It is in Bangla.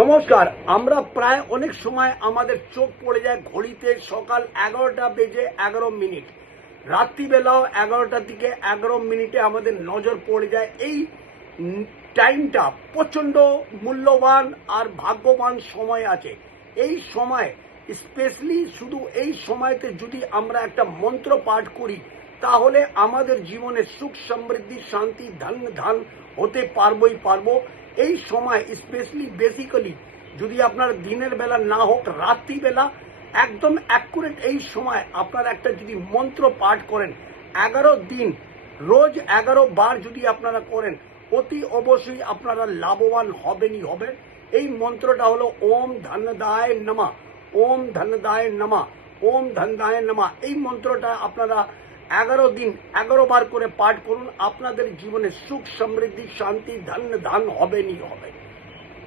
নমস্কার। আমরা প্রায় অনেক সময় আমাদের চোখ পড়ে যায় ঘড়িতে সকাল 11টা বেজে 11 মিনিট, রাত্রিবেলাও 11টার দিকে 11 মিনিটে আমাদের নজর পড়ে যায়। এই টাইমটা প্রচণ্ড মূল্যবান আর ভাগ্যবান সময় আছে। এই সময় স্পেশালি শুধু এই সময়তে যদি আমরা একটা মন্ত্র পাঠ করি তাহলে আমাদের জীবনে সুখ সমৃদ্ধি শান্তি ধান হতে পারবো। এই সময় স্পেশালি বেসিক্যালি যদি আপনার দিনের বেলা না হোক রাত্রিবেলা একদম অ্যাকুরেট এই সময় আপনারা একটা যদি মন্ত্র পাঠ করেন 11 দিন রোজ 11 বার যদি আপনারা করেন অতি অবশ্যই আপনারা লাভবান হবেন। এই মন্ত্রটা হলো ওম ধনদায় নমঃ, ওম ধনদায় নমঃ, ওম ধনদায় নমঃ। এই মন্ত্রটা আপনারা 11 দিন 11 বার করে পাঠ করুন। আপনাদের জীবনে সুখ সমৃদ্ধি শান্তি ধান হবে।